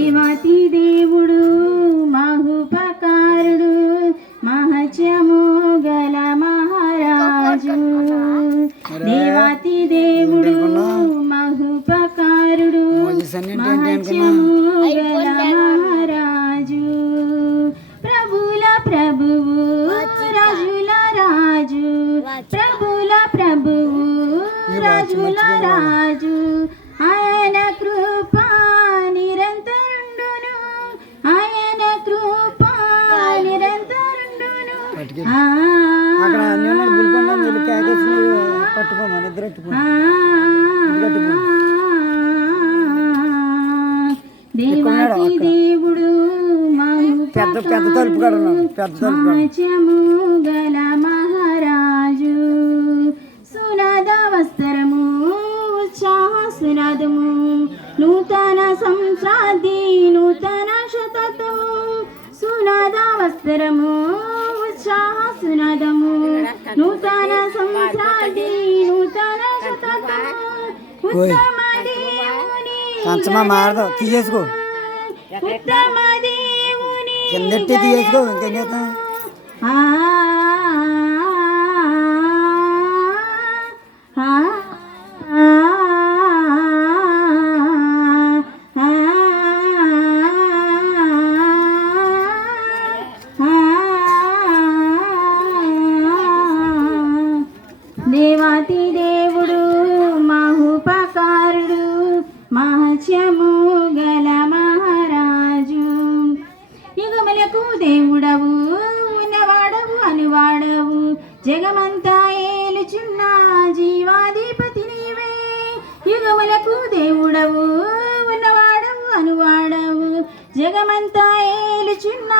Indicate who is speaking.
Speaker 1: దేవతి దేవుడు మహుపకారుడు మహత్యము మహారాజు. దేవతి దేవుడు మహుపకారుడు మహత్యము మహారాజు. ప్రభుల ప్రభువు రాజుల రాజు. ప్రభుల ప్రభువు రాజుల రాజు. ఆ,
Speaker 2: అక్కడ గుల్కొండ వెళ్ళి క్యాకేసి పట్టుకో మన ఇద్దరు ఎట్టుకో
Speaker 1: ఆ, దేవాతి దేవుడు
Speaker 2: పెద్ద పెద్ద తలుపు కాడ పెద్ద తలుపు
Speaker 1: గల మహారాజు. సునాద వస్త్రము సునాదము నూతన నూతన శతము సునాద వస్త్రము సునాదము నూతన సంశ్రాంతి నూతన శతము ఉత్తమ దేవుని
Speaker 2: కంచమా మారదు తీసేసుకో.
Speaker 1: ఉత్తమ దేవుని
Speaker 2: కిందెట్టి తీసేసుకో ఇంకేం చేస్తాం
Speaker 1: దేవాతి దేవుడు మహోపకారుడు మహత్యము గల మహారాజు. యుగములకు దేవుడవు ఉన్నవాడవు అనువాడవు. జగమంతా ఏలుచున్న జీవాధిపతి నీవే. యుగములకు దేవుడవు ఉన్నవాడవు అనువాడవు. జగమంతా ఏలుచున్న